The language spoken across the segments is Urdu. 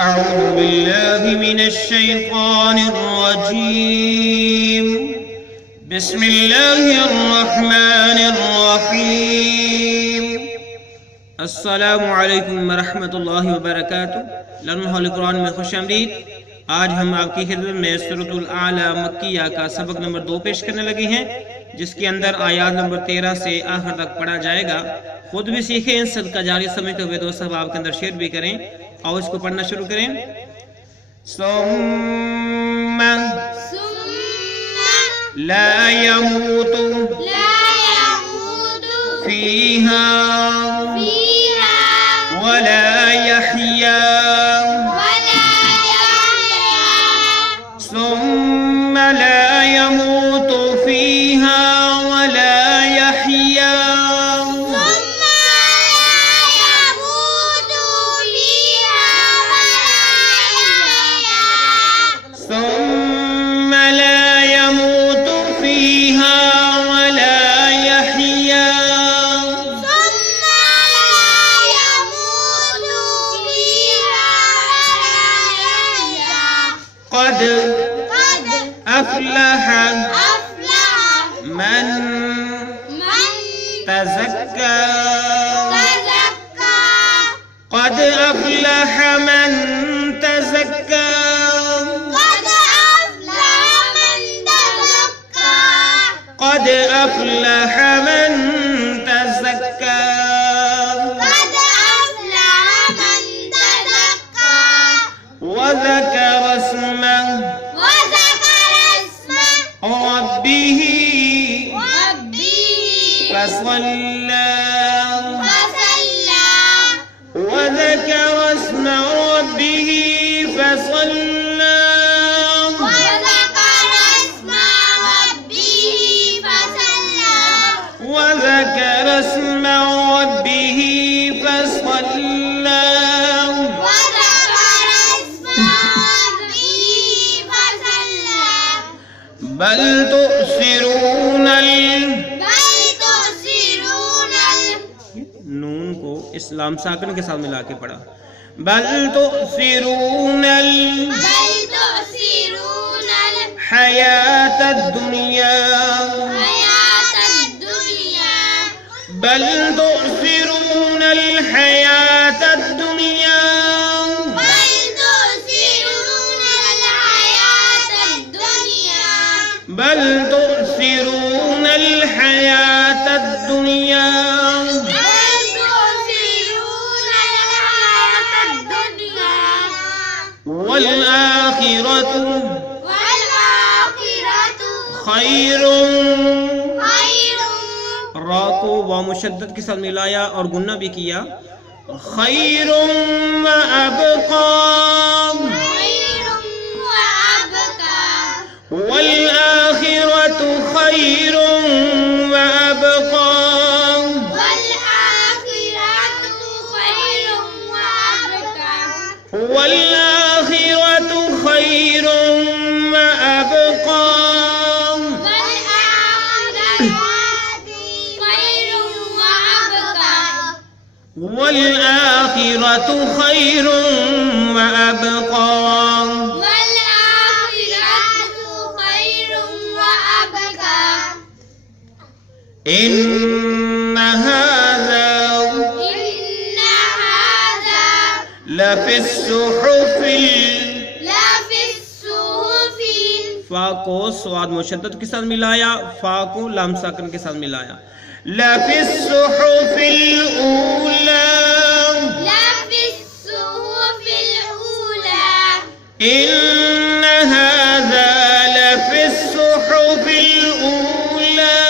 أعوذ بالله من الشيطان الرجيم. بسم الله الرحمن الرحيم. السلام علیکم ورحمۃ اللہ وبرکاتہ. لرن قرآن میں خوش آمدید. آج ہم آپ کی خدمت میں سورۃ الاعلیٰ مکیہ کا سبق نمبر 2 پیش کرنے لگے ہیں، جس کے اندر آیات نمبر 13 سے آخر تک پڑھا جائے گا. خود بھی سیکھیں، صدقہ جاری سمجھتے ہوئے دوست احباب کے اندر شیئر بھی کریں اور اس کو پڑھنا شروع کریں. ثم لا يموت فيها ولا يحيا ثم لا يموت فيها ولا يحيا ثم لا يموت فيها ولا يحيا قد أفلح من تزكى قد أفلح من تزكى قد أفلح من تزكى وذكر اسمه ربه فصلى وذكر اسم ربه فصلى وذكر اسم ربه فصلى بل تؤثرون نون کو اسلام ساکن کے ساتھ ملا کے پڑھا. بل تؤثرون الحیاة الدنیا بل تؤثرون الحیاة الدنیا بل تؤثرون الحياة الدنيا والآخرة خير. را کو واو مشدد کے ساتھ ملایا اور گنہ بھی کیا. خیر وأبقى والآخرة خير وأبقى والآخرة خير وأبقى والآخرة خير وأبقى إن هذا لفي الصحف فا کو سواد مشدد کے ساتھ ملایا، فا کو لام ساکن کے ساتھ ملایا. لفي الصحف الأولى إن هذا لفي الصحف الأولى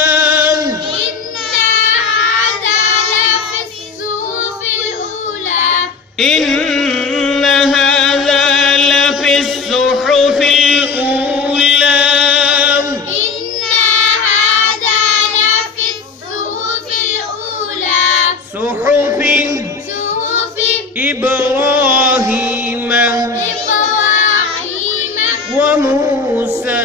إن هذا لفي الصحف الأولى صحف إبراهيم وموسى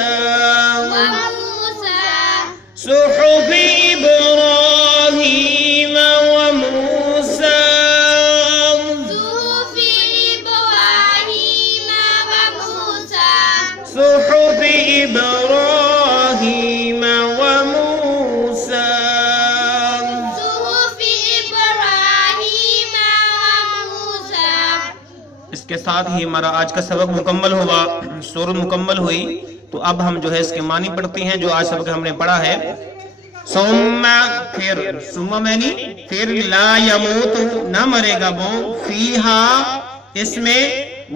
اس کے ساتھ ہی ہمارا آج کا سبق مکمل ہوا، سورت مکمل ہوئی۔ تو اب ہم جو ہے اس کے معنی پڑھتے ہیں جو آج سبق ہم نے پڑھا ہے۔ ثم پھر، ثم معنی پھر، لا یموت نہ مرے گا وہ، فیہا اس میں،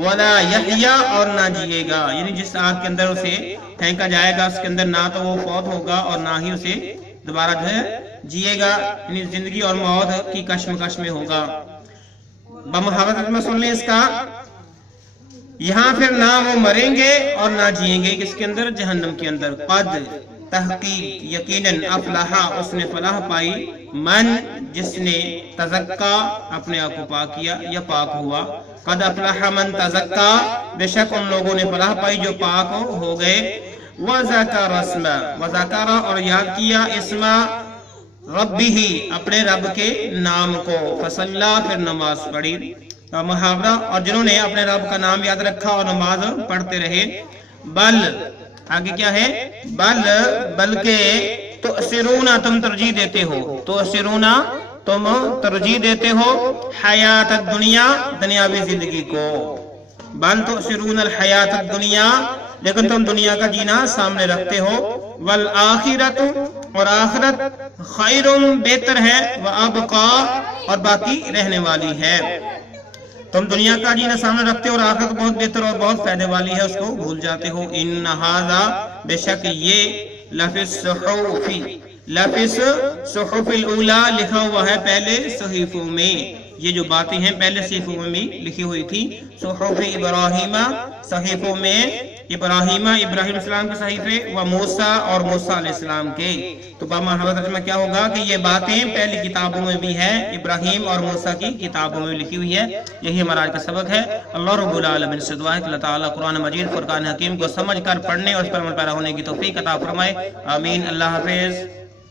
ولا یحیا اور نہ جیے گا، یعنی جس آگ کے اندر اسے پھینکا جائے گا اس کے اندر نہ تو وہ فوت ہوگا اور نہ ہی اسے دوبارہ جو ہے جیے گا، یعنی زندگی اور موت کی کشمکش میں ہوگا۔ بمحاورت میں سن لیں اس کا، یہاں پھر نہ وہ مریں گے اور نہ جییں گے، کس کے اندر؟ جہنم کے اندر۔ قد تحقیق یقیناً، افلاح اس نے فلاح پائی، من جس نے، تزکا اپنے آپ کو پاک کیا یا پاک ہوا، قد افلاح من تزکا بے شک ان لوگوں نے فلاح پائی جو پاک ہو گئے، وذکر اسم، وذکر اور یاد کیا، اسم ربہ اپنے رب کے نام کو، فصلی پھر نماز پڑھی۔ محاورہ، اور جنہوں نے اپنے رب کا نام یاد رکھا اور نماز پڑھتے رہے۔ بل آگے کیا ہے؟ بل بلکہ، تؤثرون تم ترجیح دیتے ہو، تؤثرون تم ترجیح دیتے ہو، حیات الدنیا دنیاوی زندگی کو، بل تؤثرون الحیات الدنیا لیکن تم دنیا کا جینا سامنے رکھتے ہو، والآخرت اور آخرت، خیر بہتر ہے، وابقا اور باقی رہنے والی ہے۔ تم دنیا کا جینا سامنے رکھتے ہو اور آخرت بہت بہتر اور بہت فائدے والی ہے، اس کو بھول جاتے ہو۔ ان ھذا بے شک یہ، لفی الصحف، لفی الصحف الاولی لکھا ہوا ہے پہلے صحیفوں میں، یہ جو باتیں ہیں پہلے صحیفوں میں بھی لکھی ہوئی تھی، صحف ابراہیم، صحیفوں میں ابراہیم علیہ السلام کے صحیفے، و موسیٰ اور موسیٰ علیہ السلام کے۔ تو بمحاورت میں کیا ہوگا کہ یہ باتیں پہلی کتابوں میں بھی ہیں، ابراہیم اور موسیٰ کی کتابوں میں لکھی ہوئی ہے۔ یہی ہمارا آج کا سبق ہے۔ اللہ رب العالمین سے دعا ہے کہ اللہ تعالیٰ قرآن مجید فرقان حکیم کو سمجھ کر پڑھنے اور اس پر عمل پیرا ہونے کی توفیق عطا فرمائے، آمین۔ اللہ حافظ۔